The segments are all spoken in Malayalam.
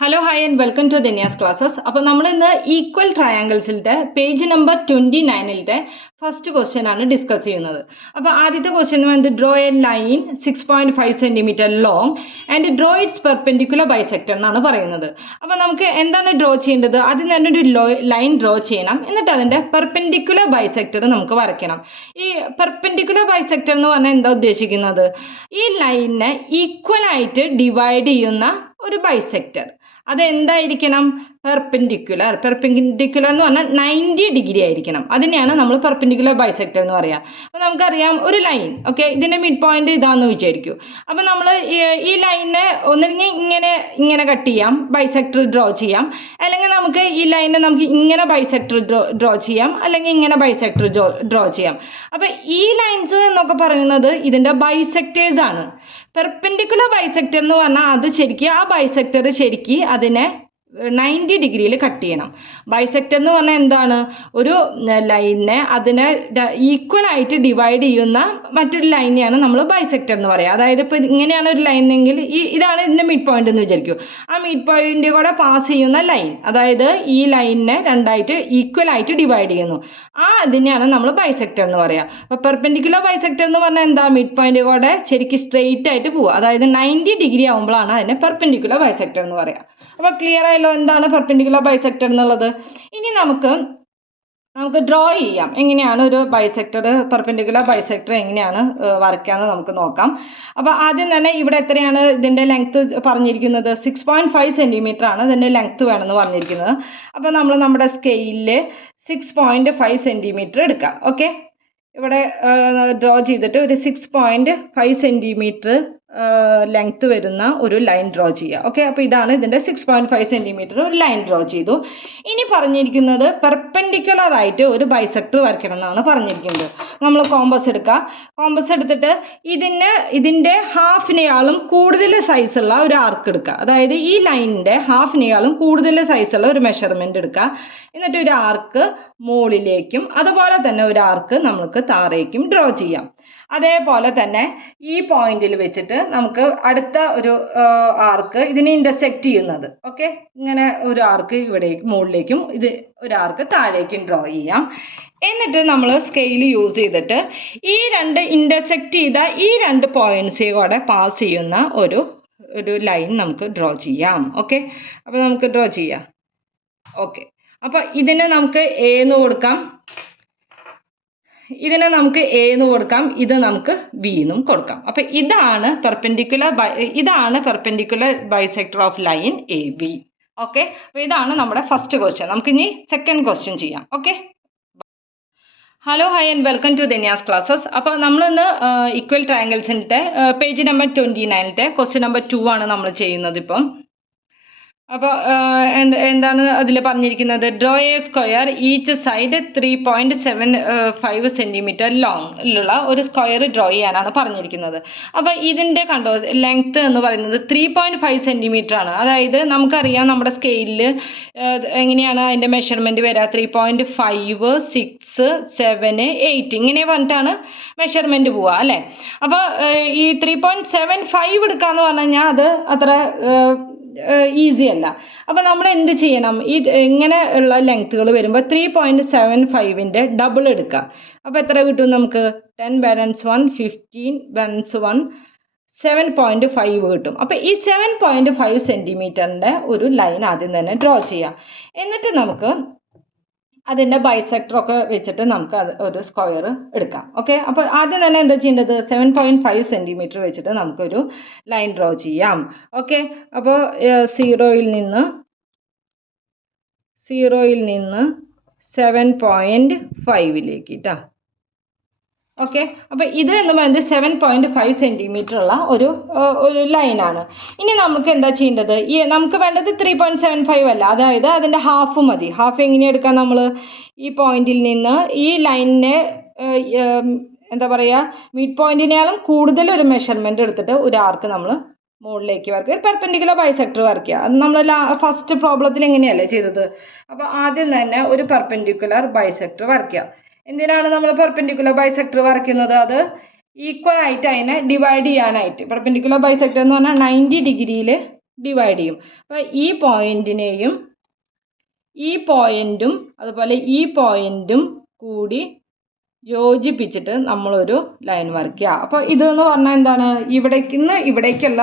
Hello, hi and welcome to Denia's classes. അപ്പോൾ നമ്മൾ ഇന്ന് ഈക്വൽ ട്രയാങ്കിൾസിലത്തെ പേജ് നമ്പർ 29 ഫസ്റ്റ് ക്വസ്റ്റ്യൻ ആണ് ഡിസ്കസ് ചെയ്യുന്നത്. അപ്പോൾ ആദ്യത്തെ ക്വസ്റ്റ്യൻ വന്നത് draw a line 6.5 centimetre long and draw its perpendicular bisector എന്നാണ് പറയുന്നത്. അപ്പോൾ നമുക്ക് എന്താണ് ഡ്രോ ചെയ്യേണ്ടത്? ആദ്യം തന്നെ ഒരു ലൈൻ ഡ്രോ ചെയ്യണം, എന്നിട്ട് അതിൻ്റെ പെർപെൻഡിക്കുലർ ബൈസെക്ടർ നമുക്ക് വരയ്ക്കണം. ഈ പെർപെൻഡിക്കുലർ ബൈസെക്ടർ എന്ന് പറഞ്ഞാൽ എന്താ ഉദ്ദേശിക്കുന്നത്? ഈ ലൈനിനെ ഈക്വലായിട്ട് ഡിവൈഡ് ചെയ്യുന്ന ഒരു ബൈസെക്ടർ. അതെന്തായിരിക്കണം? പെർപെൻഡിക്കുലർ എന്ന് പറഞ്ഞാൽ 90 ഡിഗ്രി ആയിരിക്കണം. അതിനെയാണ് നമ്മൾ പെർപെൻഡിക്കുലർ ബൈസെക്ടർ എന്ന് പറയുക. അപ്പോൾ നമുക്കറിയാം ഒരു ലൈൻ, ഓക്കെ, ഇതിൻ്റെ മിഡ് പോയിന്റ് ഇതാണെന്ന് വിചാരിക്കും. അപ്പോൾ നമ്മൾ ഈ ലൈനിനെ ഒന്നില്ലെങ്കിൽ ഇങ്ങനെ കട്ട് ചെയ്യാം, ബൈസെക്ടർ ഡ്രോ ചെയ്യാം, അല്ലെങ്കിൽ നമുക്ക് ഈ ലൈനിനെ നമുക്ക് ഇങ്ങനെ ബൈസെക്ടർ ഡ്രോ ചെയ്യാം, അല്ലെങ്കിൽ ഇങ്ങനെ ബൈസെക്ടർ ഡ്രോ ചെയ്യാം. അപ്പോൾ ഈ ലൈൻസ് എന്നൊക്കെ പറയുന്നത് ഇതിൻ്റെ ബൈസെക്ടേഴ്സ് ആണ്. പെർപെൻഡിക്കുലർ ബൈസെക്ടർ എന്ന് പറഞ്ഞാൽ അത് ശരിക്കും ആ ബൈസെക്ടർ ശരിക്കും അതിനെ 90 ഡിഗ്രിയിൽ കട്ട് ചെയ്യണം. ബൈസെക്ടർ എന്ന് പറഞ്ഞാൽ എന്താണ്? ഒരു ലൈനിനെ അതിനെ ഈക്വലായിട്ട് ഡിവൈഡ് ചെയ്യുന്ന മറ്റൊരു ലൈനെയാണ് നമ്മൾ ബൈസെക്ടർ എന്ന് പറയുക. അതായത് ഇപ്പോൾ ഇങ്ങനെയാണ് ഒരു ലൈൻ എങ്കിൽ ഇതാണ് ഇതിൻ്റെ മിഡ് പോയിന്റ് എന്ന് വിചാരിക്കും. ആ മിഡ് പോയിന്റ് കൂടെ പാസ് ചെയ്യുന്ന ലൈൻ, അതായത് ഈ ലൈനിനെ രണ്ടായിട്ട് ഈക്വലായിട്ട് ഡിവൈഡ് ചെയ്യുന്നു, അതിനെയാണ് നമ്മൾ ബൈസെക്ടർ എന്ന് പറയുക. അപ്പോൾ പെർപെൻഡിക്കുലർ ബൈസെക്ടർ എന്ന് പറഞ്ഞാൽ എന്താ? മിഡ് പോയിന്റ് കൂടെ ശരിക്കും സ്ട്രെയിറ്റ് ആയിട്ട് പോവുക, അതായത് 90 ഡിഗ്രി ആകുമ്പോഴാണ് അതിനെ പെർപെൻഡിക്കുലർ ബൈസെക്ടർ എന്ന് പറയുക. അപ്പോൾ ക്ലിയർ ആയല്ലോ എന്താണ് പെർപെൻഡിക്കുലർ ബൈസെക്ടർ എന്നുള്ളത്. ഇനി നമുക്ക് ഡ്രോ ചെയ്യാം, എങ്ങനെയാണ് ഒരു ബൈസെക്ടർ, പെർപെൻഡിക്കുലർ ബൈസെക്ടർ എങ്ങനെയാണ് വരയ്ക്കാമെന്ന് നമുക്ക് നോക്കാം. അപ്പോൾ ആദ്യം തന്നെ ഇവിടെ എത്രയാണ് ഇതിൻ്റെ ലെങ്ത്ത് പറഞ്ഞിരിക്കുന്നത്? 6.5 സെൻറ്റിമീറ്റർ ആണ് ഇതിൻ്റെ ലെങ്ത്ത് വേണമെന്ന് പറഞ്ഞിരിക്കുന്നത്. അപ്പോൾ നമ്മൾ നമ്മുടെ സ്കെയിലിൽ 6.5 സെൻറ്റിമീറ്റർ എടുക്കാം. ഓക്കെ, ഇവിടെ ഡ്രോ ചെയ്തിട്ട് ഒരു 6.5 സെൻറ്റിമീറ്റർ ലെങ്ത്ത് വരുന്ന ഒരു ലൈൻ ഡ്രോ ചെയ്യുക. ഓക്കെ, അപ്പോൾ ഇതാണ് ഇതിൻ്റെ 6.5 സെൻറ്റിമീറ്റർ ഒരു ലൈൻ ഡ്രോ ചെയ്തു. ഇനി പറഞ്ഞിരിക്കുന്നത് പെർപെൻഡിക്കുലർ ആയിട്ട് ഒരു ബൈസെക്ടർ വരയ്ക്കണം എന്നാണ് പറഞ്ഞിരിക്കുന്നത്. നമ്മൾ കോമ്പസ് എടുക്കുക, കോമ്പസ് എടുത്തിട്ട് ഇതിൻ്റെ ഹാഫിനേക്കാളും കൂടുതൽ സൈസുള്ള ഒരു ആർക്ക് എടുക്കുക. അതായത് ഈ ലൈനിൻ്റെ ഹാഫിനേക്കാളും കൂടുതൽ സൈസുള്ള ഒരു മെഷർമെൻറ്റ് എടുക്കുക. എന്നിട്ട് ഒരു ആർക്ക് മുകളിലേക്കും അതുപോലെ തന്നെ ഒരു ആർക്ക് നമുക്ക് താഴേക്കും ഡ്രോ ചെയ്യാം. അതേപോലെ തന്നെ ഈ പോയിന്റിൽ വെച്ചിട്ട് നമുക്ക് അടുത്ത ഒരു ആർക്ക് ഇതിനെ ഇൻ്റർസെക്റ്റ് ചെയ്യുന്നത്, ഓക്കെ, ഇങ്ങനെ ഒരു ആർക്ക് ഇവിടേക്ക് മുകളിലേക്കും ഇത് ഒരു ആർക്ക് താഴേക്കും ഡ്രോ ചെയ്യാം. എന്നിട്ട് നമ്മൾ സ്കെയിൽ യൂസ് ചെയ്തിട്ട് ഈ രണ്ട് ഇൻ്റർസെക്റ്റ് ചെയ്ത ഈ രണ്ട് പോയിൻറ്റ്സിൽ കൂടെ പാസ് ചെയ്യുന്ന ഒരു ലൈൻ നമുക്ക് ഡ്രോ ചെയ്യാം. ഓക്കെ, അപ്പോൾ നമുക്ക് ഡ്രോ ചെയ്യാം. ഓക്കെ, അപ്പോൾ ഇതിനെ നമുക്ക് എ എന്ന് കൊടുക്കാം, ഇതിനെ നമുക്ക് എ എന്ന് കൊടുക്കാം, ഇത് നമുക്ക് ബി എന്നും കൊടുക്കാം. അപ്പോൾ ഇതാണ് perpendicular bisector of line A B. Okay, അപ്പോൾ ഇതാണ് നമ്മുടെ ഫസ്റ്റ് ക്വസ്റ്റ്യൻ. നമുക്ക് ഇനി സെക്കൻഡ് ക്വസ്റ്റ്യൻ ചെയ്യാം. Okay, hello, hi and welcome to Daniya's classes. അപ്പോൾ നമ്മളിന്ന് ഈക്വൽ ട്രയാങ്കിൾസിൻ്റെ പേജ് നമ്പർ 29 ക്വസ്റ്റ്യൻ നമ്പർ 2 ആണ് നമ്മൾ ചെയ്യുന്നത് ഇപ്പം. അപ്പോൾ എന്താണ് അതിൽ പറഞ്ഞിരിക്കുന്നത്? Draw a square each side 3.75 centimetre ലോങ്ങിലുള്ള ഒരു സ്ക്വയർ ഡ്രോ ചെയ്യാനാണ് പറഞ്ഞിരിക്കുന്നത്. അപ്പോൾ ഇതിൻ്റെ കണ്ടോ ലെങ്ത്ത് എന്ന് പറയുന്നത് 3.5 സെൻറ്റിമീറ്റർ ആണ്. അതായത് നമുക്കറിയാം നമ്മുടെ സ്കെയിലിൽ എങ്ങനെയാണ് അതിൻ്റെ മെഷർമെൻറ്റ് വരിക? 3.5, 6, 7, 8 ഇങ്ങനെ പറഞ്ഞിട്ടാണ് മെഷർമെൻറ്റ് പോവുക അല്ലേ. അപ്പോൾ ഈ 3.75 എടുക്കാമെന്ന് പറഞ്ഞു കഴിഞ്ഞാൽ അത് അത്ര ഈസി അല്ല. അപ്പോൾ നമ്മൾ എന്ത് ചെയ്യണം? ഇങ്ങനെ ഉള്ള ലെങ്ത്തുകൾ വരുമ്പോൾ 3.75ൻ്റെ ഡബിൾ എടുക്കുക. അപ്പോൾ എത്ര കിട്ടും നമുക്ക്? 10 ബാലൻസ് 1, 15 ബാലൻസ് 1, 7.5 കിട്ടും. അപ്പോൾ ഈ 7.5 സെൻറ്റിമീറ്ററിൻ്റെ ഒരു ലൈൻ ആദ്യം തന്നെ ഡ്രോ ചെയ്യാം. എന്നിട്ട് നമുക്ക് അതിൻ്റെ ബൈസെക്ടറൊക്കെ വെച്ചിട്ട് നമുക്ക് ഒരു സ്ക്വയർ എടുക്കാം. ഓക്കെ, അപ്പോൾ ആദ്യം തന്നെ എന്താ ചെയ്യേണ്ടത്? 7.5 സെൻറ്റിമീറ്റർ വെച്ചിട്ട് നമുക്കൊരു ലൈൻ ഡ്രോ ചെയ്യാം. ഓക്കെ, അപ്പോൾ സീറോയിൽ നിന്ന് 7.5ലേക്ക് കേട്ടോ. ഓക്കെ, അപ്പോൾ ഇത് എന്ന് പറയുന്നത് 7.5 സെൻറ്റിമീറ്റർ ഉള്ള ഒരു ലൈനാണ്. ഇനി നമുക്ക് എന്താ ചെയ്യേണ്ടത്? നമുക്ക് വേണ്ടത് 3.75 അല്ല, അതായത് അതിൻ്റെ ഹാഫ് മതി. ഹാഫ് എങ്ങനെ എടുക്കാം? നമ്മൾ ഈ പോയിന്റിൽ നിന്ന് ഈ ലൈനിനെ എന്താ പറയുക, മിഡ് പോയിന്റിനേക്കാളും കൂടുതൽ ഒരു മെഷർമെൻറ്റ് എടുത്തിട്ട് ഒരു ആർക്ക് നമ്മൾ മുകളിലേക്ക് വരയ്ക്കുക, പെർപെൻഡിക്കുലർ ബൈസെക്ടർ വരയ്ക്കുക. അത് നമ്മൾ ഫസ്റ്റ് പ്രോബ്ലത്തിൽ എങ്ങനെയല്ലേ ചെയ്തത്? അപ്പോൾ ആദ്യം തന്നെ ഒരു പെർപെൻഡിക്കുലർ ബൈസെക്ടർ വരയ്ക്കുക. എന്തിനാണ് നമ്മൾ പെർപെൻഡിക്കുലർ ബൈസെക്ടർ വരയ്ക്കുന്നത്? അത് ഈക്വൽ ആയിട്ട് അതിനെ ഡിവൈഡ് ചെയ്യാനായിട്ട്. പെർപെൻഡിക്കുലർ ബൈസെക്ടർ എന്ന് പറഞ്ഞാൽ 90 ഡിഗ്രിയിൽ ഡിവൈഡ് ചെയ്യും. അപ്പോൾ ഈ പോയിൻറ്റിനെയും ഈ പോയിൻറ്റും അതുപോലെ ഈ പോയിൻറ്റും കൂടി യോജിപ്പിച്ചിട്ട് നമ്മളൊരു ലൈൻ വരയ്ക്കുക. അപ്പോൾ ഇതെന്ന് പറഞ്ഞാൽ എന്താണ്, ഇവിടേക്ക് നിന്ന് ഇവിടേക്കുള്ള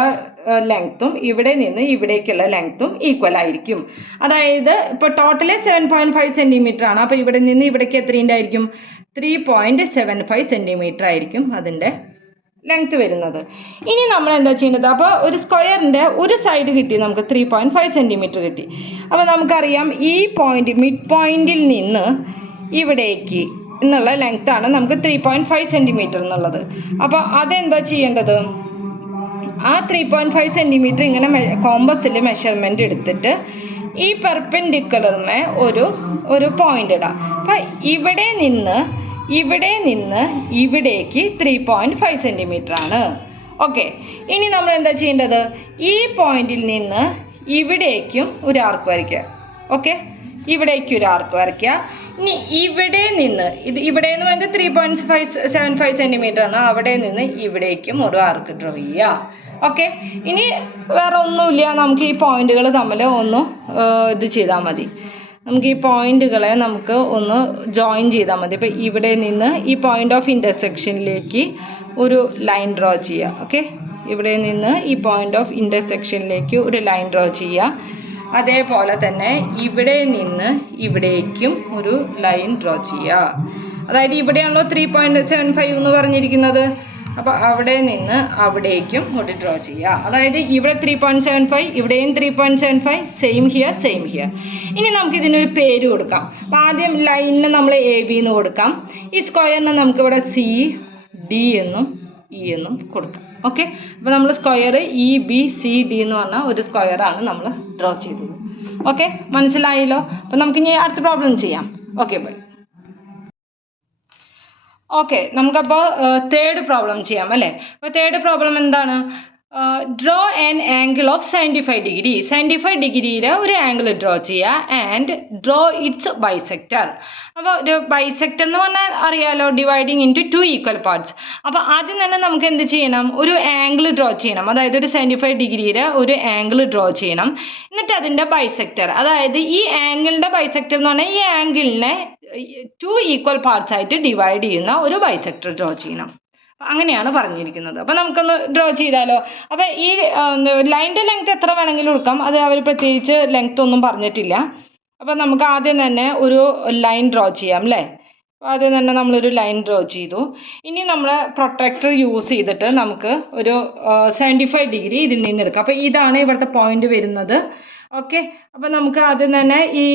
ലെങ്ത്തും ഇവിടെ നിന്ന് ഇവിടേക്കുള്ള ലെങ്ത്തും ഈക്വൽ ആയിരിക്കും. അതായത് ഇപ്പോൾ ടോട്ടലി 7.5 സെൻറ്റിമീറ്റർ ആണ്. അപ്പോൾ ഇവിടെ നിന്ന് ഇവിടേക്ക് എത്രയും ആയിരിക്കും, 3.75 സെൻറ്റിമീറ്റർ ആയിരിക്കും അതിൻ്റെ ലെങ്ത്ത് വരുന്നത്. ഇനി നമ്മൾ എന്താ ചെയ്യേണ്ടത്, അപ്പോൾ ഒരു സ്ക്വയറിൻ്റെ ഒരു സൈഡ് കിട്ടി, നമുക്ക് 3.5 സെൻറ്റിമീറ്റർ കിട്ടി. അപ്പോൾ നമുക്കറിയാം ഈ പോയിന്റ് മിഡ് പോയിന്റിൽ നിന്ന് ഇവിടേക്ക് എന്നുള്ള ലെങ്ത്താണ് നമുക്ക് 3.5 സെൻറ്റിമീറ്റർ എന്നുള്ളത്. അപ്പോൾ അതെന്താ ചെയ്യേണ്ടത്, ആ 3.5 സെൻറ്റിമീറ്റർ ഇങ്ങനെ കോമ്പസിൽ മെഷർമെൻറ്റ് എടുത്തിട്ട് ഈ പെർപെൻഡിക്കുലറിനെ ഒരു പോയിന്റ് ഇടാം. അപ്പോൾ ഇവിടെ നിന്ന് ഇവിടേക്ക് 3.5 സെൻറ്റിമീറ്റർ ആണ്. ഓക്കെ, ഇനി നമ്മൾ എന്താ ചെയ്യേണ്ടത്, ഈ പോയിന്റിൽ നിന്ന് ഇവിടേക്കും ഒരു ആർക്ക് വരയ്ക്കുക. ഓക്കെ, ഇവിടേക്ക് ഒരു ആർക്ക് വരയ്ക്കുക. ഇനി ഇവിടെ നിന്ന് ഇവിടെ നിന്ന് പറയുന്നത് 3.75 സെൻറ്റിമീറ്റർ ആണ്, അവിടെ നിന്ന് ഇവിടേക്കും ഒരു ആർക്ക് ഡ്രോ ചെയ്യുക. ഓക്കെ, ഇനി വേറെ ഒന്നുമില്ല, നമുക്ക് ഈ പോയിന്റുകൾ തമ്മിൽ ഒന്ന് ഇത് ചെയ്താൽ മതി. നമുക്ക് ഈ പോയിന്റുകളെ നമുക്ക് ഒന്ന് ജോയിൻ ചെയ്താൽ മതി. അപ്പോൾ ഇവിടെ നിന്ന് ഈ പോയിന്റ് ഓഫ് ഇൻ്റർസെക്ഷനിലേക്ക് ഒരു ലൈൻ ഡ്രോ ചെയ്യുക. ഓക്കെ, ഇവിടെ നിന്ന് ഈ പോയിന്റ് ഓഫ് ഇൻ്റർസെക്ഷനിലേക്ക് ഒരു ലൈൻ ഡ്രോ ചെയ്യുക. അതേപോലെ തന്നെ ഇവിടെ നിന്ന് ഇവിടേക്കും ഒരു ലൈൻ ഡ്രോ ചെയ്യുക. അതായത് ഇവിടെയാണല്ലോ 3.75 എന്ന് പറഞ്ഞിരിക്കുന്നത്, അപ്പോൾ അവിടെ നിന്ന് അവിടേക്കും ഒരു ഡ്രോ ചെയ്യുക. അതായത് ഇവിടെ 3.75, ഇവിടെയും 3.75, സെയിം ഹിയർ. ഇനി നമുക്കിതിനൊരു പേര് കൊടുക്കാം. അപ്പോൾ ആദ്യം ലൈനിന് നമ്മൾ AB എന്ന് കൊടുക്കാം. ഈ സ്ക്വയറിന് നമുക്കിവിടെ CD എന്നും E എന്നും കൊടുക്കാം. ഓക്കെ, അപ്പോൾ നമ്മൾ സ്ക്വയർ EBCD എന്ന് പറഞ്ഞാൽ ഒരു സ്ക്വയറാണ് നമ്മൾ ഡ്രോ ചെയ്തത്. ഓക്കെ, മനസ്സിലായല്ലോ. അപ്പോൾ നമുക്കിനി അടുത്ത പ്രോബ്ലം ചെയ്യാം. Okay, bye. ഓക്കെ, നമുക്കപ്പോൾ തേർഡ് പ്രോബ്ലം ചെയ്യാം അല്ലേ. അപ്പോൾ തേർഡ് പ്രോബ്ലം എന്താണ്, draw an angle of 75 degree. 75 ഡിഗ്രിയുടെ ഒരു ആംഗിൾ ഡ്രോ ചെയ്യുക ആൻഡ് ഡ്രോ ഇറ്റ്സ് ബൈസെക്ടർ. അപ്പോൾ ഒരു ബൈസെക്ടർ എന്ന് പറഞ്ഞാൽ അറിയാലോ, ഡിവൈഡിങ് ഇൻറ്റു 2 ഈക്വൽ പാർട്സ്. അപ്പോൾ ആദ്യം തന്നെ നമുക്ക് എന്ത് ചെയ്യണം, ഒരു ആംഗിൾ ഡ്രോ ചെയ്യണം. അതായത് ഒരു 75 ഡിഗ്രിയുടെ ഒരു ആംഗിൾ ഡ്രോ ചെയ്യണം. എന്നിട്ട് അതിൻ്റെ ബൈസെക്ടർ, അതായത് ഈ ആംഗിളിൻ്റെ ബൈസെക്ടർ എന്ന് പറഞ്ഞാൽ ഈ ആംഗിളിനെ 2 ഈക്വൽ പാർട്സ് ആയിട്ട് ഡിവൈഡ് ചെയ്യുന്ന ഒരു ബൈസെക്ടർ ഡ്രോ ചെയ്യണം. അങ്ങനെയാണ് പറഞ്ഞിരിക്കുന്നത്. അപ്പോൾ നമുക്കൊന്ന് ഡ്രോ ചെയ്താലോ. അപ്പോൾ ഈ ലൈൻ്റെ ലെങ്ത് എത്ര വേണമെങ്കിലും എടുക്കാം, അത് അവർ പ്രത്യേകിച്ച് ലെങ്ത് ഒന്നും പറഞ്ഞിട്ടില്ല. അപ്പോൾ നമുക്ക് ആദ്യം തന്നെ ഒരു ലൈൻ ഡ്രോ ചെയ്യാം അല്ലേ. അപ്പോൾ ആദ്യം തന്നെ നമ്മളൊരു ലൈൻ ഡ്രോ ചെയ്തു. ഇനി നമ്മൾ പ്രൊട്ടക്ടർ യൂസ് ചെയ്തിട്ട് നമുക്ക് ഒരു 75 ഡിഗ്രി ഇതിൽ നിന്ന് എടുക്കാം. അപ്പോൾ ഇതാണ് ഇവിടുത്തെ പോയിന്റ് വരുന്നത്. ഓക്കെ, അപ്പോൾ നമുക്ക് ആദ്യം തന്നെ ഈ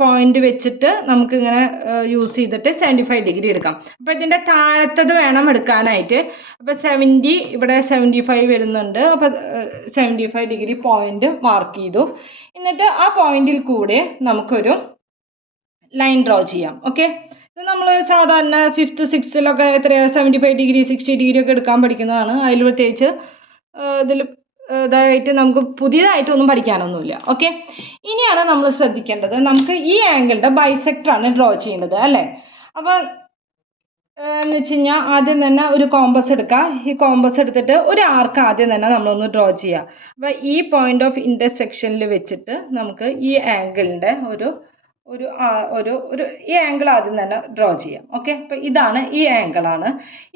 പോയിന്റ് വെച്ചിട്ട് നമുക്കിങ്ങനെ യൂസ് ചെയ്തിട്ട് 75 ഡിഗ്രി എടുക്കാം. അപ്പോൾ ഇതിൻ്റെ താഴത്തത് വേണം എടുക്കാനായിട്ട്. അപ്പോൾ 70, ഇവിടെ 75 വരുന്നുണ്ട്. അപ്പോൾ 75 ഡിഗ്രി പോയിന്റ് മാർക്ക് ചെയ്തു. എന്നിട്ട് ആ പോയിന്റിൽ കൂടെ നമുക്കൊരു ലൈൻ ഡ്രോ ചെയ്യാം. ഓക്കെ, ഇത് നമ്മൾ സാധാരണ 5th 6th എത്രയോ 75 ഡിഗ്രി 60 ഡിഗ്രി ഒക്കെ എടുക്കാൻ പഠിക്കുന്നതാണ്. അതിൽ പ്രത്യേകിച്ച് ഇതിൽ ഇതായിട്ട് നമുക്ക് പുതിയതായിട്ടൊന്നും പഠിക്കാനൊന്നുമില്ല. ഓക്കെ, ഇനിയാണ് നമ്മൾ ശ്രദ്ധിക്കേണ്ടത്, നമുക്ക് ഈ ആംഗിളിൻ്റെ ബൈസെക്ടറാണ് ഡ്രോ ചെയ്യേണ്ടത് അല്ലേ. അപ്പോൾ എന്ന് വെച്ച് കഴിഞ്ഞാൽ ആദ്യം തന്നെ ഒരു കോമ്പസ് എടുക്കുക. ഈ കോമ്പസ് എടുത്തിട്ട് ഒരു ആർക്ക് ആദ്യം തന്നെ നമ്മളൊന്ന് ഡ്രോ ചെയ്യുക. അപ്പോൾ ഈ പോയിന്റ് ഓഫ് ഇൻ്റർസെക്ഷനിൽ വെച്ചിട്ട് നമുക്ക് ഈ ആംഗിളിൻ്റെ ഈ ആംഗിൾ ആദ്യം തന്നെ ഡ്രോ ചെയ്യാം. ഓക്കെ, അപ്പോൾ ഇതാണ് ഈ ആംഗിളാണ്.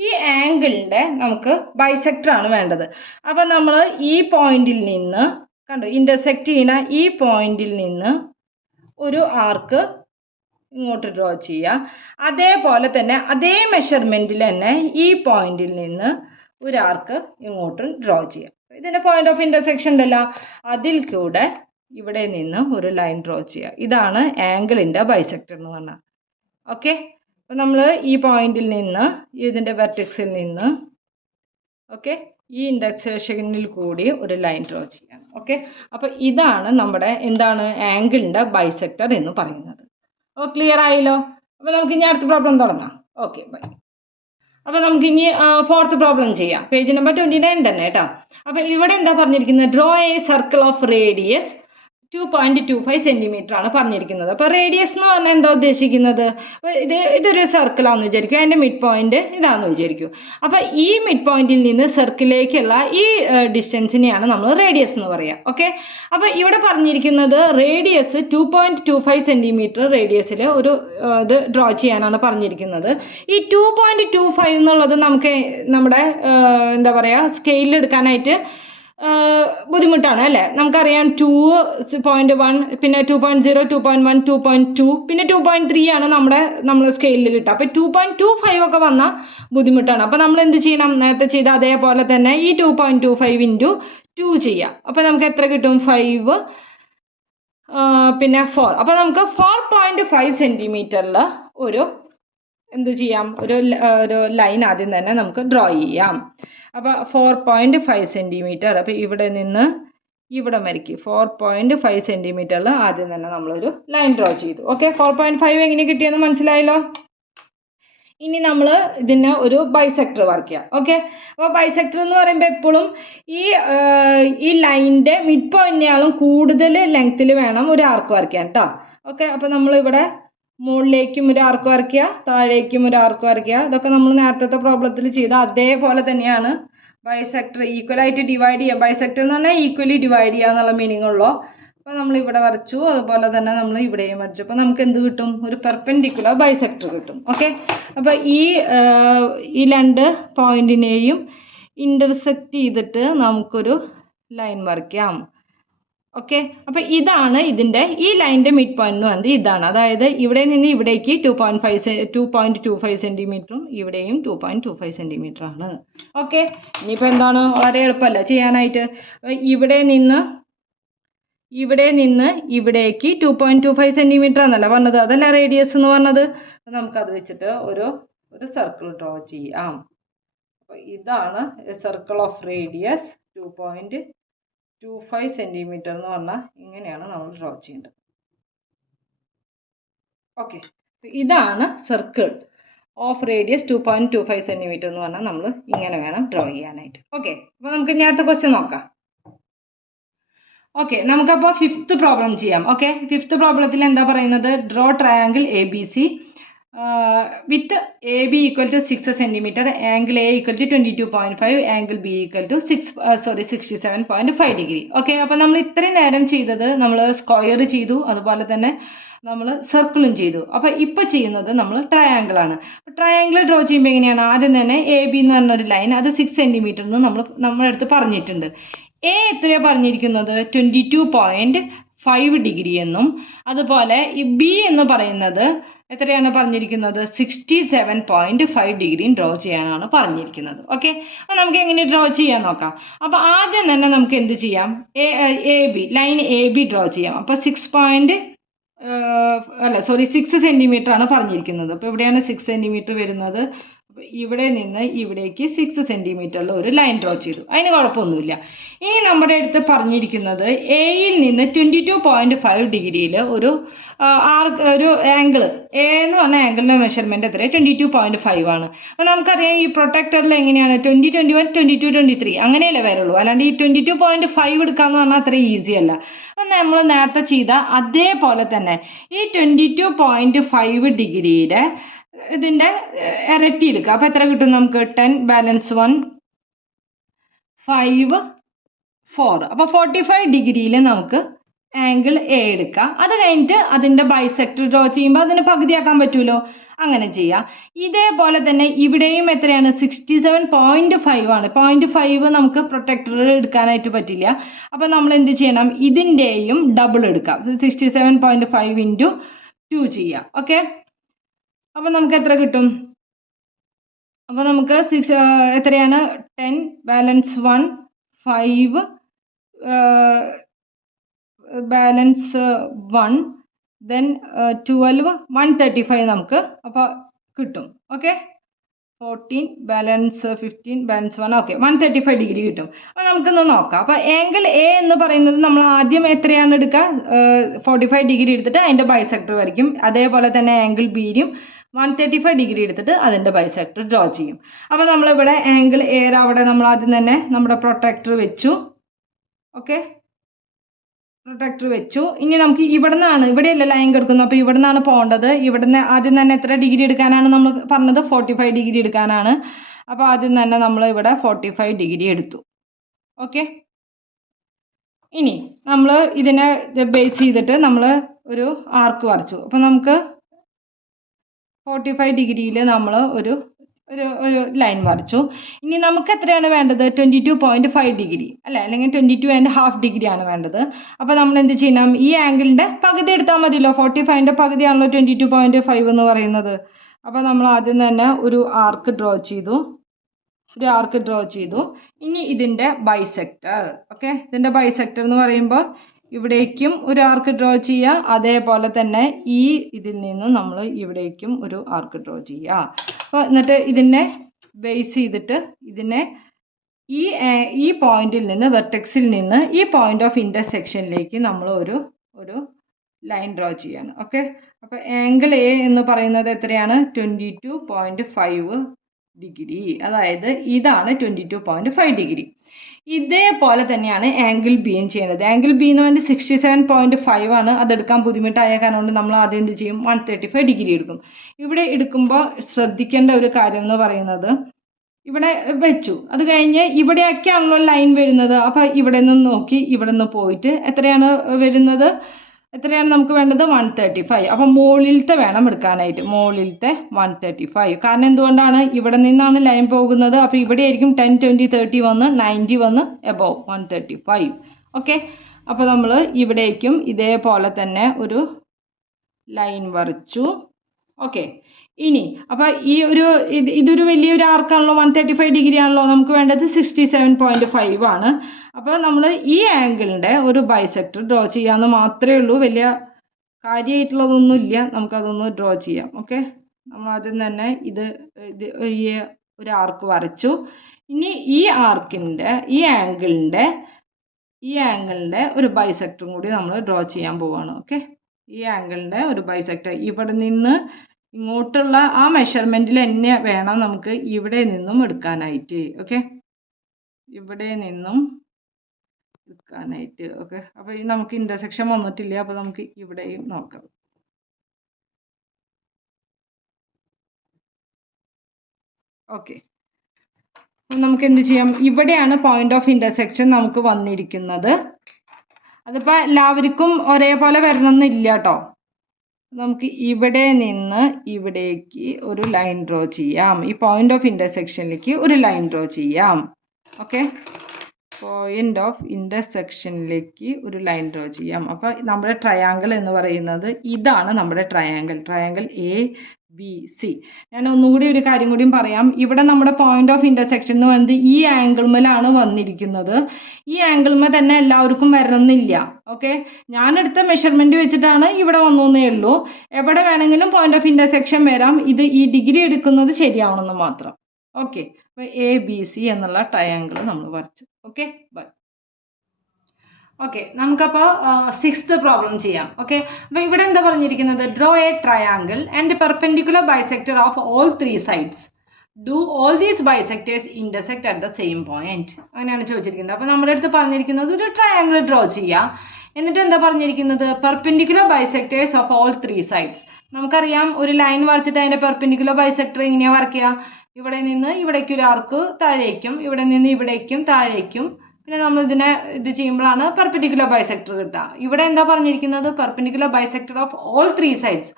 ഈ ആംഗിളിൻ്റെ നമുക്ക് ബൈസെക്ടറാണ് വേണ്ടത്. അപ്പോൾ നമ്മൾ ഈ പോയിന്റിൽ നിന്ന് കണ്ടു ഇൻ്റർസെക്റ്റ് ചെയ്യുന്ന ഈ പോയിന്റിൽ നിന്ന് ഒരു ആർക്ക് ഇങ്ങോട്ട് ഡ്രോ ചെയ്യുക. അതേപോലെ തന്നെ അതേ മെഷർമെൻറ്റിൽ തന്നെ ഈ പോയിന്റിൽ നിന്ന് ഒരു ആർക്ക് ഇങ്ങോട്ടും ഡ്രോ ചെയ്യാം. ഇതിൻ്റെ പോയിന്റ് ഓഫ് ഇൻ്റർസെക്ഷൻ ഉണ്ടല്ലോ, അതിൽ കൂടെ ഇവിടെ നിന്ന് ഒരു ലൈൻ ഡ്രോ ചെയ്യുക. ഇതാണ് ആംഗിളിൻ്റെ ബൈസെക്ടർ എന്ന് പറഞ്ഞാൽ. ഓക്കെ, അപ്പോൾ നമ്മൾ ഈ പോയിന്റിൽ നിന്ന് ഇതിൻ്റെ വെർട്ടെക്സിൽ നിന്ന് ഓക്കെ ഈ ഇൻ്റർസെക്ഷനിൽ കൂടി ഒരു ലൈൻ ഡ്രോ ചെയ്യണം. ഓക്കെ, അപ്പോൾ ഇതാണ് നമ്മുടെ എന്താണ് ആംഗിളിൻ്റെ ബൈസെക്ടർ എന്ന് പറയുന്നത്. ഓ, ക്ലിയർ ആയല്ലോ. അപ്പോൾ നമുക്ക് ഇനി അടുത്ത പ്രോബ്ലം തുടങ്ങാം. Okay, bye. അപ്പോൾ നമുക്കിനി 4th പ്രോബ്ലം ചെയ്യാം. പേജ് നമ്പർ 29 തന്നെ കേട്ടോ. അപ്പോൾ ഇവിടെ എന്താ പറഞ്ഞിരിക്കുന്നത്, draw A circle of radius 2.25 centimetre ആണ് പറഞ്ഞിരിക്കുന്നത്. അപ്പോൾ റേഡിയസ് എന്ന് പറഞ്ഞാൽ എന്താ ഉദ്ദേശിക്കുന്നത്? ഇതൊരു സർക്കിളാണെന്ന് വിചാരിക്കും, അതിൻ്റെ മിഡ് പോയിന്റ് ഇതാണെന്ന് വിചാരിക്കും. അപ്പോൾ ഈ മിഡ് പോയിന്റിൽ നിന്ന് സർക്കിളിലേക്കുള്ള ഈ ഡിസ്റ്റൻസിനെയാണ് നമ്മൾ റേഡിയസ് എന്ന് പറയുക. ഓക്കെ, അപ്പോൾ ഇവിടെ പറഞ്ഞിരിക്കുന്നത് റേഡിയസ് 2.25 സെൻറ്റിമീറ്റർ റേഡിയസിൽ ഒരു ഇത് ഡ്രോ ചെയ്യാനാണ് പറഞ്ഞിരിക്കുന്നത്. ഈ 2.25 എന്നുള്ളത് നമുക്ക് നമ്മുടെ എന്താ പറയുക സ്കെയിലിൽ എടുക്കാനായിട്ട് ബുദ്ധിമുട്ടാണ് അല്ലേ? നമുക്കറിയാം 2.1, പിന്നെ 2.0, 2.1, 2.2, പിന്നെ 2.3 ആണ് നമ്മൾ സ്കെയിലിൽ കിട്ടുക. അപ്പോൾ 2.25 ഒക്കെ വന്നാൽ ബുദ്ധിമുട്ടാണ്. അപ്പോൾ നമ്മൾ എന്ത് ചെയ്യണം? നേരത്തെ ചെയ്ത അതേപോലെ തന്നെ ഈ 2.25 × 2 ചെയ്യാം. അപ്പോൾ നമുക്ക് എത്ര കിട്ടും? 5 പിന്നെ 4. അപ്പോൾ നമുക്ക് 4.5 സെൻറ്റിമീറ്ററിൽ ഒരു എന്ത് ചെയ്യാം? ഒരു ലൈൻ ആദ്യം തന്നെ നമുക്ക് ഡ്രോ ചെയ്യാം. അപ്പോൾ 4.5 സെൻറ്റിമീറ്റർ, അപ്പോൾ ഇവിടെ നിന്ന് ഇവിടെ വരയ്ക്കും 4.5 സെൻറ്റിമീറ്ററിൽ ആദ്യം തന്നെ നമ്മളൊരു ലൈൻ ഡ്രോ ചെയ്തു. ഓക്കെ, 4.5 എങ്ങനെ കിട്ടിയെന്ന് മനസ്സിലായല്ലോ. ഇനി നമ്മൾ ഇതിന് ഒരു ബൈസെക്ടർ വർക്ക് ചെയ്യാം. ഓക്കെ, അപ്പോൾ ബൈസെക്ടർ എന്ന് പറയുമ്പോൾ എപ്പോഴും ഈ ലൈനിൻ്റെ മിഡ് പോയിന്റിനേക്കാളും കൂടുതൽ ലെങ്ത്തിൽ വേണം ഒരു ആർക്ക് വർക്ക് ചെയ്യാൻ കേട്ടോ. ഓക്കെ, അപ്പോൾ നമ്മളിവിടെ മുകളിലേക്കും ഒരു ആർക്ക് വരയ്ക്കുക, താഴേക്കും ഒരു ആർക്ക് വരയ്ക്കുക. ഇതൊക്കെ നമ്മൾ നേരത്തെ പ്രോബ്ലത്തിൽ ചെയ്ത അതേപോലെ തന്നെയാണ്. ബൈസെക്ടർ ഈക്വലായിട്ട് ഡിവൈഡ് ചെയ്യുക. ബൈസെക്ടർ എന്ന് പറഞ്ഞാൽ ഈക്വലി ഡിവൈഡ് ചെയ്യുക എന്നുള്ള മീനിങ് ഉള്ളൂ. അപ്പോൾ നമ്മൾ ഇവിടെ വരച്ചു, അതുപോലെ തന്നെ നമ്മൾ ഇവിടെയും വരച്ചു. അപ്പോൾ നമുക്ക് എന്ത് കിട്ടും? ഒരു പെർപെൻഡിക്കുലർ ബൈസെക്ടർ കിട്ടും. ഓക്കെ, അപ്പോൾ ഈ രണ്ട് പോയിന്റിനെയും ഇൻ്റർസെക്റ്റ് ചെയ്തിട്ട് നമുക്കൊരു ലൈൻ വരയ്ക്കാം. ഓക്കെ, അപ്പോൾ ഇതാണ് ഈ ലൈനിൻ്റെ മിഡ് പോയിന്റ് എന്ന് പറയുന്നത് ഇതാണ്. അതായത് ഇവിടെ നിന്ന് ഇവിടേക്ക് 2.25 സെൻറ്റിമീറ്ററും ഇവിടെയും 2.25 സെൻറ്റിമീറ്റർ ആണ്. ഓക്കെ, ഇനിയിപ്പോൾ എന്താണ്? വളരെ എളുപ്പമല്ല ചെയ്യാനായിട്ട്. ഇവിടെ നിന്ന് ഇവിടേക്ക് 2.25 സെൻറ്റിമീറ്റർ ആണല്ലോ പറഞ്ഞത്, അതല്ല റേഡിയസ് എന്ന് പറഞ്ഞത്. നമുക്കത് വെച്ചിട്ട് ഒരു സർക്കിൾ ഡ്രോ ചെയ്യാം. അപ്പോൾ ഇതാണ് സർക്കിൾ ഓഫ് റേഡിയസ് 2.25 സെൻറ്റിമീറ്റർ എന്ന് പറഞ്ഞാൽ ഇങ്ങനെയാണ് നമ്മൾ ഡ്രോ ചെയ്യേണ്ടത്. ഓക്കെ, ഇതാണ് സർക്കിൾ ഓഫ് റേഡിയസ് 2.25 സെൻറ്റിമീറ്റർ എന്ന് പറഞ്ഞാൽ നമ്മൾ ഇങ്ങനെ വേണം ഡ്രോ ചെയ്യാനായിട്ട്. ഓക്കെ, അപ്പോൾ നമുക്ക് ഇനി അടുത്ത ക്വസ്റ്റ്യൻ നോക്കാം. ഓക്കെ, നമുക്കപ്പോൾ 5th പ്രോബ്ലം ചെയ്യാം. ഓക്കെ, 5th പ്രോബ്ലത്തിൽ എന്താ പറയുന്നത്? Draw triangle ABC with AB equal to 6 centimeter, angle A equal to 22.5, angle B equal to 67.5 degree. Okay, അപ്പോൾ നമ്മൾ ഇത്രയും നേരം ചെയ്തത് നമ്മൾ സ്ക്വയർ ചെയ്തു, അതുപോലെ തന്നെ നമ്മൾ സർക്കിളും ചെയ്തു. അപ്പോൾ ഇപ്പോൾ ചെയ്യുന്നത് നമ്മൾ ട്രയാങ്കിൾ ആണ്. ട്രയാങ്കിൾ ഡ്രോ ചെയ്യുമ്പോൾ എങ്ങനെയാണ്? ആദ്യം തന്നെ AB എന്ന് പറഞ്ഞൊരു ലൈൻ, അത് 6 സെൻറ്റിമീറ്റർ എന്ന് നമ്മുടെ അടുത്ത് പറഞ്ഞിട്ടുണ്ട്. A എത്രയാണ് പറഞ്ഞിരിക്കുന്നത്? 22.5 ഡിഗ്രി എന്നും, അതുപോലെ ഈ B എന്ന് പറയുന്നത് എത്രയാണ് പറഞ്ഞിരിക്കുന്നത്? 67.5 ഡിഗ്രിയും ഡ്രോ ചെയ്യാനാണ് പറഞ്ഞിരിക്കുന്നത്. ഓക്കെ, അപ്പോൾ നമുക്ക് എങ്ങനെ ഡ്രോ ചെയ്യാൻ നോക്കാം. അപ്പോൾ ആദ്യം തന്നെ നമുക്ക് എന്ത് ചെയ്യാം? ലൈൻ AB ഡ്രോ ചെയ്യാം. അപ്പോൾ 6 സെൻറ്റിമീറ്റർ ആണ് പറഞ്ഞിരിക്കുന്നത്. അപ്പോൾ ഇവിടെയാണ് 6 സെൻറ്റിമീറ്റർ വരുന്നത്. അപ്പോൾ ഇവിടെ നിന്ന് ഇവിടേക്ക് 6 സെൻറ്റിമീറ്ററിൽ ഒരു ലൈൻ ഡ്രോ ചെയ്തു, അതിന് കുഴപ്പമൊന്നുമില്ല. ഇനി നമ്മുടെ അടുത്ത് പറഞ്ഞിരിക്കുന്നത് എയിൽ നിന്ന് 22.5 ഡിഗ്രിയിൽ ഒരു ആംഗിൾ, എ എന്ന് പറഞ്ഞ ആംഗിളിൻ്റെ മെഷർമെൻറ്റ് എത്ര? 22.5 ആണ്. അപ്പോൾ നമുക്കറിയാം ഈ പ്രൊട്ടക്ടറിൽ എങ്ങനെയാണ് 20, 21, 22, 23 അങ്ങനെയല്ലേ വരുള്ളൂ. അല്ലാണ്ട് ഈ 22.5 എടുക്കാമെന്ന് പറഞ്ഞാൽ അത്ര ഈസി അല്ല. അപ്പം നമ്മൾ നേരത്തെ ചെയ്ത അതേപോലെ തന്നെ ഈ 22.5 ഡിഗ്രിയുടെ ഇതിൻ്റെ ഇരട്ടി എടുക്കുക. അപ്പോൾ എത്ര കിട്ടും നമുക്ക്? 10 ബാലൻസ് 1 5 4. അപ്പോൾ 45 ഡിഗ്രിയിൽ നമുക്ക് ആംഗിൾ എ എടുക്കാം. അത് കഴിഞ്ഞിട്ട് അതിൻ്റെ ബൈസെക്ടർ ഡ്രോ ചെയ്യുമ്പോൾ അതിന് പകുതിയാക്കാൻ പറ്റുമല്ലോ, അങ്ങനെ ചെയ്യാം. ഇതേപോലെ തന്നെ ഇവിടെയും എത്രയാണ്? 67.5 ആണ്. 0.5 നമുക്ക് പ്രൊട്ടക്ടർ എടുക്കാനായിട്ട് പറ്റില്ല. അപ്പോൾ നമ്മൾ എന്ത് ചെയ്യണം? ഇതിൻ്റെയും ഡബിൾ എടുക്കാം. 67.5 × 2 ചെയ്യാം. ഓക്കെ, അപ്പോൾ നമുക്ക് എത്ര കിട്ടും? അപ്പോൾ നമുക്ക് എത്രയാണ്? 10 ബാലൻസ് 1 5 ബാലൻസ് 1 ദെൻ 12 135 നമുക്ക് അപ്പോൾ കിട്ടും. Okay, 14 balance 15 balance 1 okay 135 degree കിട്ടും. അപ്പോൾ നമുക്കൊന്ന് നോക്കാം. അപ്പോൾ ആംഗിൾ എ എന്ന് പറയുന്നത് നമ്മൾ ആദ്യം എത്രയാണ് എടുക്കുക? 45 ഡിഗ്രി എടുത്തിട്ട് അതിൻ്റെ ബൈസെക്ടർ വരയ്ക്കും. അതേപോലെ തന്നെ ആംഗിൾ ബിയിലും 135 ഡിഗ്രി എടുത്തിട്ട് അതിൻ്റെ ബൈസെക്ടർ ഡ്രോ ചെയ്യും. അപ്പോൾ നമ്മളിവിടെ ആംഗിൾ എ അവിടെ നമ്മൾ ആദ്യം തന്നെ നമ്മുടെ പ്രൊട്ടക്ടർ വെച്ചു. ഓക്കെ, പ്രൊട്ടക്ടർ വെച്ചു. ഇനി നമുക്ക് ഇവിടെ നിന്നാണ്, ഇവിടെയല്ല ലൈൻ കിടക്കുന്നു, അപ്പോൾ ഇവിടെ നിന്നാണ് പോകേണ്ടത്. ഇവിടുന്ന് ആദ്യം തന്നെ എത്ര ഡിഗ്രി എടുക്കാനാണ് നമ്മൾ പറഞ്ഞത്? 45 ഡിഗ്രി എടുക്കാനാണ്. അപ്പോൾ ആദ്യം തന്നെ നമ്മൾ ഇവിടെ 45 ഡിഗ്രി എടുത്തു. ഓക്കെ, ഇനി നമ്മൾ ഇതിനെ ബേസ് ചെയ്തിട്ട് നമ്മൾ ഒരു ആർക്ക് വരച്ചു. അപ്പോൾ നമുക്ക് 45 ഡിഗ്രിയിൽ നമ്മൾ ഒരു ലൈൻ വരച്ചു. ഇനി നമുക്ക് എത്രയാണ് വേണ്ടത്? 22.5 ഡിഗ്രി അല്ലേ, അല്ലെങ്കിൽ 22.5 ഡിഗ്രിയാണ് വേണ്ടത്. അപ്പോൾ നമ്മൾ എന്ത് ചെയ്യണം? ഈ ആംഗിളിൻ്റെ പകുതി എടുത്താൽ മതിയല്ലോ. 45ൻ്റെ പകുതിയാണല്ലോ 22.5 എന്ന് പറയുന്നത്. അപ്പോൾ നമ്മൾ ആദ്യം തന്നെ ഒരു ആർക്ക് ഡ്രോ ചെയ്തു. ഇനി ഇതിൻ്റെ ബൈസെക്ടർ. ഓക്കെ, ഇതിൻ്റെ ബൈസെക്ടർ എന്ന് പറയുമ്പോൾ ഇവിടേക്കും ഒരു ആർക്ക് ഡ്രോ ചെയ്യുക, അതേപോലെ തന്നെ ഇതിൽ നിന്ന് നമ്മൾ ഇവിടേക്കും ഒരു ആർക്ക് ഡ്രോ ചെയ്യുക. അപ്പോൾ എന്നിട്ട് ഇതിനെ ബേസ് ചെയ്തിട്ട് ഇതിനെ ഈ പോയിന്റിൽ നിന്ന്, വെർട്ടെക്സിൽ നിന്ന് ഈ പോയിന്റ് ഓഫ് ഇൻ്റർസെക്ഷനിലേക്ക് നമ്മൾ ഒരു ലൈൻ ഡ്രോ ചെയ്യാണ്. ഓക്കെ, അപ്പോൾ ആംഗിൾ എ എന്ന് പറയുന്നത് എത്രയാണ്? 22.5 ഡിഗ്രി. അതായത് ഇതാണ് 22.5 ഡിഗ്രി. ഇതേപോലെ തന്നെയാണ് ആംഗിൾ ബിയും ചെയ്യുന്നത്. ആംഗിൾ ബി എന്ന് പറയുന്നത് 67.5 ആണ്. അതെടുക്കാൻ ബുദ്ധിമുട്ടായ കാരണം കൊണ്ട് നമ്മൾ ആദ്യം എന്ത് ചെയ്യും? 135 ഡിഗ്രി എടുക്കും. ഇവിടെ എടുക്കുമ്പോൾ ശ്രദ്ധിക്കേണ്ട ഒരു കാര്യം എന്ന് പറയുന്നത്, ഇവിടെ വെച്ചു, അത് കഴിഞ്ഞ് ഇവിടെയൊക്കെയാണല്ലോ ലൈൻ വരുന്നത്. അപ്പോൾ ഇവിടെ നിന്ന് നോക്കി ഇവിടെ നിന്ന് പോയിട്ട് എത്രയാണ് വരുന്നത്? എത്രയാണ് നമുക്ക് വേണ്ടത്? 135. അപ്പം മുകളിലത്തെ വേണം എടുക്കാനായിട്ട്, മുകളിലത്തെ 135. കാരണം എന്തുകൊണ്ടാണ്? ഇവിടെ നിന്നാണ് ലൈൻ പോകുന്നത്. അപ്പോൾ ഇവിടെ ആയിരിക്കും 10, 20, 30 വന്ന് 90 വന്ന് എബോവ് 135. ഓക്കെ, അപ്പോൾ നമ്മൾ ഇവിടേക്കും ഇതേപോലെ തന്നെ ഒരു ലൈൻ വരച്ചു. ഓക്കെ, ഇനി അപ്പോൾ ഇതൊരു വലിയൊരു ആർക്കാണല്ലോ, 135 ഡിഗ്രി ആണല്ലോ. നമുക്ക് വേണ്ടത് 67.5 ആണ്. അപ്പോൾ നമ്മൾ ഈ ആംഗിളിൻ്റെ ഒരു ബൈസെക്ടർ ഡ്രോ ചെയ്യാമെന്ന് മാത്രമേ ഉള്ളൂ. വലിയ കാര്യമായിട്ടുള്ളതൊന്നുമില്ല, നമുക്കതൊന്ന് ഡ്രോ ചെയ്യാം. ഓക്കെ, നമ്മൾ ആദ്യം തന്നെ ഈ ഒരു ആർക്ക് വരച്ചു. ഇനി ഈ ആംഗിളിൻ്റെ ഒരു ബൈസെക്ടറും കൂടി നമ്മൾ ഡ്രോ ചെയ്യാൻ പോവുകയാണ്. ഓക്കെ, ഈ ആംഗിളിൻ്റെ ഒരു ബൈസെക്ടർ ഇവിടെ നിന്ന് ഇങ്ങോട്ടുള്ള ആ മെഷർമെൻറ്റിൽ തന്നെ വേണം നമുക്ക് ഇവിടെ നിന്നും എടുക്കാനായിട്ട്. ഓക്കെ, ഇവിടെ നിന്നും എടുക്കാനായിട്ട്. ഓക്കെ, അപ്പോൾ നമുക്ക് ഇൻ്റർസെക്ഷൻ വന്നിട്ടില്ല, അപ്പോൾ നമുക്ക് ഇവിടെയും നോക്കാം. ഓക്കെ, നമുക്ക് എന്ത് ചെയ്യാം? ഇവിടെയാണ് പോയിന്റ് ഓഫ് ഇൻ്റർസെക്ഷൻ നമുക്ക് വന്നിരിക്കുന്നത്. അതിപ്പോൾ എല്ലാവർക്കും ഒരേപോലെ വരണമെന്നില്ല കേട്ടോ. നമുക്ക് ഇവിടെ നിന്ന് ഇവിടേക്ക് ഒരു ലൈൻ ഡ്രോ ചെയ്യാം. ഈ പോയിന്റ് ഓഫ് ഇൻ്റർസെക്ഷനിലേക്ക് ഒരു ലൈൻ ഡ്രോ ചെയ്യാം. ഓക്കെ, പോയിന്റ് ഓഫ് ഇൻ്റർസെക്ഷനിലേക്ക് ഒരു ലൈൻ ഡ്രോ ചെയ്യാം. അപ്പോൾ നമ്മുടെ ട്രയാങ്കിൾ എന്ന് പറയുന്നത് ഇതാണ്. നമ്മുടെ ട്രയാങ്കിൾ ABC. ഞാൻ ഒന്നുകൂടി ഒരു കാര്യം കൂടിയും പറയാം. ഇവിടെ നമ്മുടെ പോയിന്റ് ഓഫ് ഇൻ്റർസെക്ഷൻ എന്ന് പറയുന്നത് ഈ ആംഗിൾമേലാണ് വന്നിരിക്കുന്നത്. ഈ ആംഗിൾമേ തന്നെ എല്ലാവർക്കും വരണമെന്നില്ല. ഓക്കെ, ഞാനെടുത്ത മെഷർമെൻറ്റ് വെച്ചിട്ടാണ് ഇവിടെ വന്നേ ഉള്ളൂ. എവിടെ വേണമെങ്കിലും പോയിന്റ് ഓഫ് ഇൻ്റർസെക്ഷൻ വരാം. ഈ ഡിഗ്രി എടുക്കുന്നത് ശരിയാവണമെന്ന് മാത്രം. ഓക്കെ, അപ്പോൾ ABC എന്നുള്ള ട്രയാങ്കിൾ നമ്മൾ വരച്ചു. Okay, bye. ഓക്കെ, നമുക്കപ്പോൾ 6th പ്രോബ്ലം ചെയ്യാം. ഓക്കെ, അപ്പോൾ ഇവിടെ എന്താ പറഞ്ഞിരിക്കുന്നത്? Draw A triangle and perpendicular bisector of all 3 sides. Do all these bisectors intersect at the same point. അങ്ങനെയാണ് ചോദിച്ചിരിക്കുന്നത്. അപ്പോൾ നമ്മുടെ അടുത്ത് പറഞ്ഞിരിക്കുന്നത് ഒരു ട്രയാങ്കിൾ ഡ്രോ ചെയ്യുക. എന്നിട്ട് എന്താ പറഞ്ഞിരിക്കുന്നത്? Perpendicular bisectors of all 3 sides. നമുക്കറിയാം, ഒരു ലൈൻ വരച്ചിട്ട് അതിൻ്റെ പെർപെൻഡിക്കുലർ ബൈസെക്ടർ എങ്ങനെയാണ് വരയ്ക്കുക? ഇവിടെ നിന്ന് ഇവിടേക്ക് ഒരു ആർക്ക് താഴേക്കും, ഇവിടെ നിന്ന് ഇവിടേക്കും താഴേക്കും, പിന്നെ നമ്മൾ ഇത് ചെയ്യുമ്പോഴാണ് പെർപെൻഡിക്കുലർ ബൈസെക്ടർ കിട്ടുക. ഇവിടെ എന്താ പറഞ്ഞിരിക്കുന്നത്? Perpendicular bisector of all 3 sides.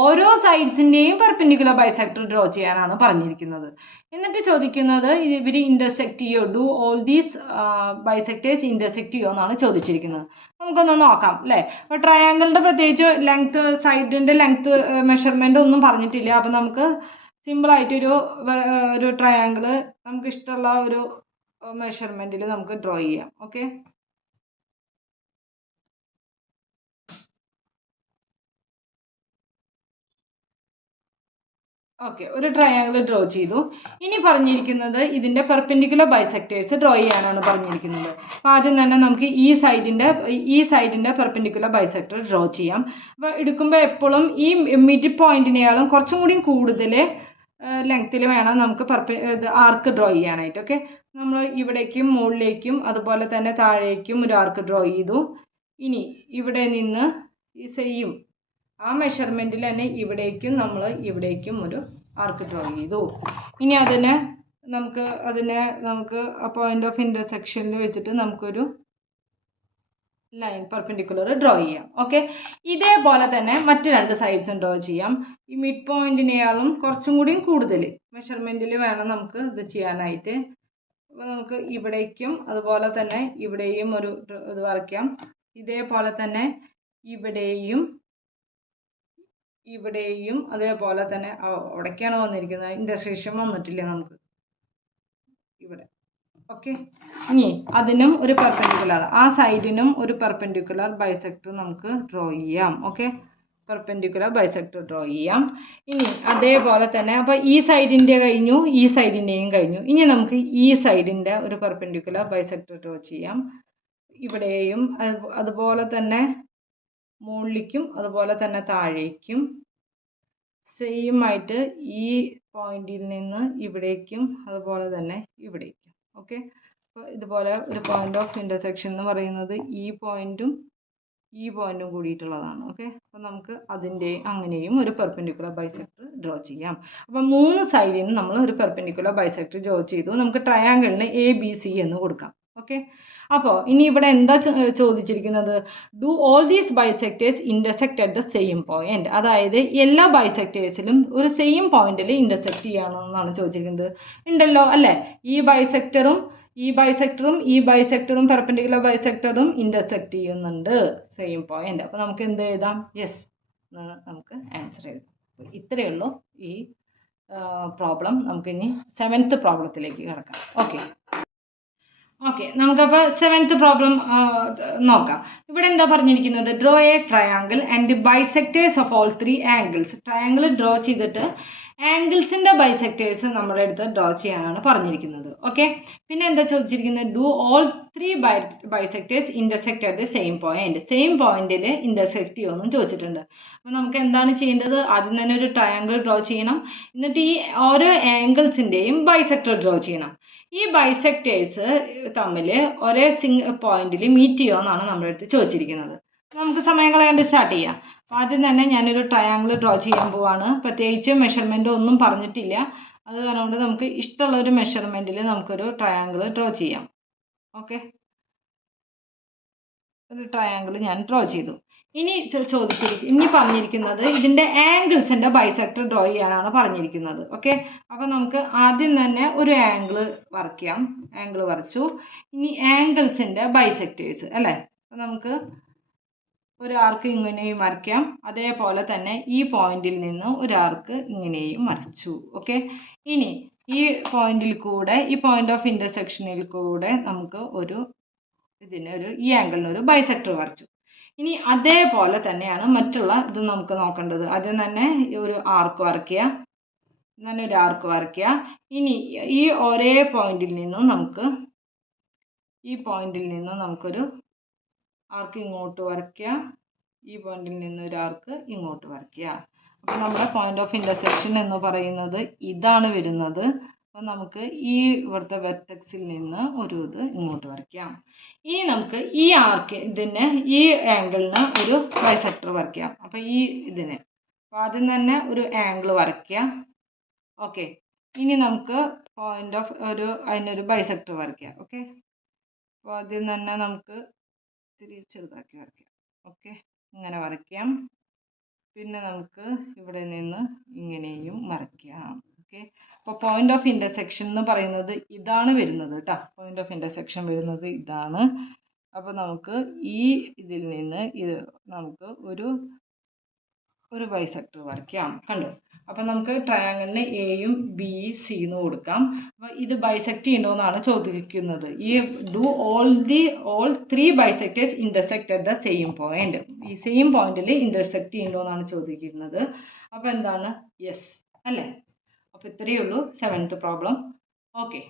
ഓരോ സൈഡ്സിൻ്റെയും പെർപെൻഡിക്കുലർ ബൈസെക്ടർ ഡ്രോ ചെയ്യാനാണ് പറഞ്ഞിരിക്കുന്നത്. എന്നിട്ട് ചോദിക്കുന്നത് ഇവർ ഇൻ്റർസെക്ട് ചെയ്യോ? Do all these bisectors intersect ചെയ്യോ എന്നാണ് ചോദിച്ചിരിക്കുന്നത്. നമുക്കൊന്ന് നോക്കാം അല്ലേ. അപ്പോൾ ട്രയാങ്കിളിൻ്റെ പ്രത്യേകിച്ച് സൈഡിൻ്റെ ലെങ്ത്ത് മെഷർമെൻ്റ് ഒന്നും പറഞ്ഞിട്ടില്ല. അപ്പോൾ നമുക്ക് സിമ്പിളായിട്ടൊരു ട്രയാങ്കിൾ നമുക്ക് ഇഷ്ടമുള്ള ഒരു മെഷർമെൻറ്റിൽ നമുക്ക് ഡ്രോ ചെയ്യാം. ഓക്കെ, ഒരു ട്രയാങ്കിൾ ഡ്രോ ചെയ്തു. ഇനി പറഞ്ഞിരിക്കുന്നത് ഇതിൻ്റെ പെർപെൻഡിക്കുലർ ബൈസെക്ടേഴ്സ് ഡ്രോ ചെയ്യാനാണ് പറഞ്ഞിരിക്കുന്നത്. അപ്പോൾ ആദ്യം തന്നെ നമുക്ക് ഈ സൈഡിൻ്റെ പെർപെൻഡിക്കുലർ ബൈസെക്ടർ ഡ്രോ ചെയ്യാം. അപ്പോൾ എടുക്കുമ്പോൾ എപ്പോഴും ഈ മിഡ് പോയിന്റിനേക്കാളും കുറച്ചും കൂടി കൂടുതൽ ലെങ്ത്തിൽ വേണം നമുക്ക് ആർക്ക് ഡ്രോ ചെയ്യാനായിട്ട്. ഓക്കെ, നമ്മൾ ഇവിടേക്കും മുകളിലേക്കും അതുപോലെ തന്നെ താഴേക്കും ഒരു ആർക്ക് ഡ്രോ ചെയ്തു. ഇനി ഇവിടെ നിന്ന് ഈ സെയിം ആ മെഷർമെൻറ്റിൽ തന്നെ ഇവിടേക്കും നമ്മൾ ഇവിടേക്കും ഒരു ആർക്ക് ഡ്രോ ചെയ്തു. ഇനി നമുക്ക് പോയിന്റ് ഓഫ് ഇൻ്റർസെക്ഷനിൽ വെച്ചിട്ട് നമുക്കൊരു ലൈൻ പെർപെൻഡിക്കുലർ ഡ്രോ ചെയ്യാം. ഓക്കെ, ഇതേപോലെ തന്നെ മറ്റ് 2 സൈഡ്സും ഡ്രോ ചെയ്യാം. ഈ മിഡ് പോയിന്റിനെയാളും കുറച്ചും കൂടിയും കൂടുതൽ മെഷർമെൻറ്റിൽ വേണം നമുക്ക് ഇത് ചെയ്യാനായിട്ട്. അപ്പോൾ നമുക്ക് ഇവിടേക്കും അതുപോലെ തന്നെ ഇവിടെയും ഒരു ഇത് വരയ്ക്കാം. ഇതേപോലെ തന്നെ ഇവിടെയും അതേപോലെ തന്നെ അവിടേക്കാണ് വന്നിരിക്കുന്നത്, ഇൻ്റർസെക്ഷൻ വന്നിട്ടില്ല നമുക്ക് ഇവിടെ. ഓക്കെ, ഇനി അതിനും ഒരു പെർപെൻഡിക്കുലർ, ആ സൈഡിനും ഒരു പെർപെൻഡിക്കുലർ ബൈസെക്ടർ നമുക്ക് ഡ്രോ ചെയ്യാം. ഓക്കെ, പെർപെൻഡിക്കുലർ ബൈസെക്ടർ ഡ്രോ ചെയ്യാം. ഇനി അതേപോലെ തന്നെ അപ്പോൾ ഈ സൈഡിൻ്റെ കഴിഞ്ഞു, ഈ സൈഡിൻ്റെയും കഴിഞ്ഞു. ഇനി നമുക്ക് ഈ സൈഡിൻ്റെ ഒരു പെർപെൻഡിക്കുലർ ബൈസെക്ടർ ഡ്രോ ചെയ്യാം. ഇവിടെയും അതുപോലെ തന്നെ മുകളിലേക്കും അതുപോലെ തന്നെ താഴേക്കും സെയിം ആയിട്ട് ഈ പോയിന്റിൽ നിന്ന് ഇവിടേക്കും അതുപോലെ തന്നെ ഇവിടേക്കും. ഓക്കെ, അപ്പോൾ ഇതുപോലെ ഒരു പോയിന്റ് ഓഫ് ഇൻ്റർസെക്ഷൻ എന്ന് പറയുന്നത് ഈ പോയിന്റും കൂടിയിട്ടുള്ളതാണ്. ഓക്കെ, അപ്പോൾ നമുക്ക് അങ്ങനെയും ഒരു പെർപെൻഡിക്കുലർ ബൈസെക്ടർ ഡ്രോ ചെയ്യാം. അപ്പോൾ 3 സൈഡിനും നമ്മൾ ഒരു പെർപെൻഡിക്കുലർ ബൈസെക്ടർ ഡ്രോ ചെയ്തു. നമുക്ക് ട്രയാങ്കിളിന് ABC എന്ന് കൊടുക്കാം. ഓക്കെ, അപ്പോൾ ഇനി ഇവിടെ എന്താ ചോദിച്ചിരിക്കുന്നത്? Do all these bisectors intersect at the same point. അതായത് എല്ലാ ബൈസെക്ടേഴ്സിലും ഒരു സെയിം പോയിന്റിൽ ഇൻ്റർസെക്റ്റ് ചെയ്യണമെന്നാണ് ചോദിച്ചിരിക്കുന്നത്. ഉണ്ടല്ലോ അല്ലേ, ഈ ബൈസെക്ടറും പെർപെൻഡിക്കുലർ ബൈസെക്ടറും ഇൻ്റർസെക്റ്റ് ചെയ്യുന്നുണ്ട് സെയിം പോയിന്റ്. അപ്പോൾ നമുക്ക് എന്ത് എഴുതാം? യെസ് എന്ന് നമുക്ക് ആൻസർ എഴുതാം. ഇത്രയേ ഉള്ളൂ ഈ പ്രോബ്ലം. നമുക്കിനി 7th പ്രോബ്ലത്തിലേക്ക് കിടക്കാം. ഓക്കെ, നമുക്കപ്പോൾ 7th പ്രോബ്ലം നോക്കാം. ഇവിടെ എന്താ പറഞ്ഞിരിക്കുന്നത്? Draw A triangle and the bisectors of all 3 angles. Triangle draw ചെയ്തിട്ട് ആംഗിൾസിൻ്റെ ബൈസെക്ടേഴ്സ് നമ്മുടെ അടുത്ത് ഡ്രോ ചെയ്യാനാണ് പറഞ്ഞിരിക്കുന്നത്. ഓക്കെ, പിന്നെ എന്താ ചോദിച്ചിരിക്കുന്നത്? Do all 3 bisectors intersect at the same point. Same പോയിന്റിൽ ഇൻ്റർസെക്റ്റ് ചെയ്യുമെന്നും ചോദിച്ചിട്ടുണ്ട്. അപ്പോൾ നമുക്ക് എന്താണ് ചെയ്യേണ്ടത്? ആദ്യം തന്നെ ഒരു ട്രയാങ്കിൾ ഡ്രോ ചെയ്യണം. എന്നിട്ട് ഈ ഓരോ ആംഗിൾസിൻ്റെയും ബൈസെക്ടർ ഡ്രോ ചെയ്യണം. ഈ ബൈസെക്ടേഴ്സ് തമ്മിൽ ഒരേ പോയിന്റിൽ മീറ്റ് ചെയ്യുമെന്നാണ് നമ്മുടെ അടുത്ത് ചോദിച്ചിരിക്കുന്നത്. നമുക്ക് സമയം കളയാണ്ട് സ്റ്റാർട്ട് ചെയ്യാം. ആദ്യം തന്നെ ഞാനൊരു ട്രയാങ്കിൾ ഡ്രോ ചെയ്യാൻ പോവാണ്. പ്രത്യേകിച്ച് മെഷർമെൻ്റ് ഒന്നും പറഞ്ഞിട്ടില്ല. അത് കാരണം നമുക്ക് ഇഷ്ടമുള്ള ഒരു മെഷർമെൻറ്റിൽ നമുക്കൊരു ട്രയാങ്കിൾ ഡ്രോ ചെയ്യാം. ഓക്കെ, ഒരു ട്രയാങ്കിൾ ഞാൻ ഡ്രോ ചെയ്തു. ഇനി പറഞ്ഞിരിക്കുന്നത് ഇതിൻ്റെ ആംഗിൾസിൻ്റെ ബൈസെക്ടർ ഡ്രോ ചെയ്യാനാണ് പറഞ്ഞിരിക്കുന്നത്. ഓക്കെ, അപ്പോൾ നമുക്ക് ആദ്യം തന്നെ ഒരു ആംഗിൾ വരയ്ക്കാം. ആംഗിൾ വരച്ചു. ഇനി ആംഗിൾസിൻ്റെ ബൈസെക്ടേഴ്സ് അല്ലേ. അപ്പോൾ നമുക്ക് ഒരു ആർക്ക് ഇങ്ങനെയും വരയ്ക്കാം. അതേപോലെ തന്നെ ഈ പോയിന്റിൽ നിന്ന് ഒരു ആർക്ക് ഇങ്ങനെയും വരച്ചു. ഓക്കെ, ഇനി ഈ പോയിന്റിൽ കൂടെ ഈ പോയിന്റ് ഓഫ് ഇൻ്റർസെക്ഷനിൽ കൂടെ നമുക്ക് ഈ ആംഗിളിനൊരു ബൈസെക്ടർ വരച്ചു. ഇനി അതേപോലെ തന്നെയാണ് മറ്റുള്ള ഇത് നമുക്ക് നോക്കേണ്ടത്. ആദ്യം തന്നെ ഒരു ആർക്ക് വരയ്ക്കുക. ഇനി ഈ ഒരേ പോയിന്റിൽ നിന്നും നമുക്കൊരു ആർക്ക് ഇങ്ങോട്ട് വരയ്ക്കുക. ഈ പോയിന്റിൽ നിന്ന് ഒരു ആർക്ക് ഇങ്ങോട്ട് വരയ്ക്കുക. അപ്പോൾ നമ്മുടെ പോയിന്റ് ഓഫ് ഇൻ്റർസെക്ഷൻ എന്ന് പറയുന്നത് ഇതാണ് വരുന്നത്. അപ്പോൾ നമുക്ക് ഇവിടുത്തെ വെർട്ടെക്സിൽ നിന്ന് ഒരു ഇത് ഇങ്ങോട്ട് വരയ്ക്കാം. ഇനി നമുക്ക് ഈ ആംഗിളിന് ഒരു ബൈസെക്ടർ വരയ്ക്കാം. അപ്പോൾ അപ്പോൾ ആദ്യം തന്നെ ഒരു ആംഗിൾ വരയ്ക്കുക. ഓക്കെ, ഇനി നമുക്ക് അതിനൊരു ബൈസെക്ടർ വരയ്ക്കാം. ഓക്കെ, അപ്പോൾ ആദ്യം തന്നെ നമുക്ക് ചെറുതാക്കി വരയ്ക്കാം. ഓക്കെ, ഇങ്ങനെ വരയ്ക്കാം. പിന്നെ നമുക്ക് ഇവിടെ നിന്ന് ഇങ്ങനെയും വരയ്ക്കാം. ഓക്കെ, അപ്പോൾ പോയിന്റ് ഓഫ് ഇൻ്റർസെക്ഷൻ എന്ന് പറയുന്നത് ഇതാണ് വരുന്നത് കേട്ടോ. പോയിന്റ് ഓഫ് ഇൻ്റർസെക്ഷൻ വരുന്നത് ഇതാണ്. അപ്പോൾ നമുക്ക് ഇതിൽ നിന്ന് നമുക്ക് ഒരു ബൈസെക്ടർ വരയ്ക്കാം. കണ്ടു? അപ്പോൾ നമുക്ക് ട്രയാങ്കിളിന് എയും ബി സി എന്ന് കൊടുക്കാം. അപ്പോൾ ഇത് ബൈസെക്റ്റ് ചെയ്യണമെന്നാണ് ചോദിക്കുന്നത്. Do all 3 bisectors intersect at the same point. ഈ സെയിം പോയിന്റിൽ ഇൻ്റർസെക്റ്റ് ചെയ്യണമെന്നാണ് ചോദിക്കുന്നത്. അപ്പോൾ എന്താണ്? യെസ് അല്ലേ. അപ്പോൾ ഇത്രയേ ഉള്ളൂ 7th പ്രോബ്ലം. ഓക്കെ.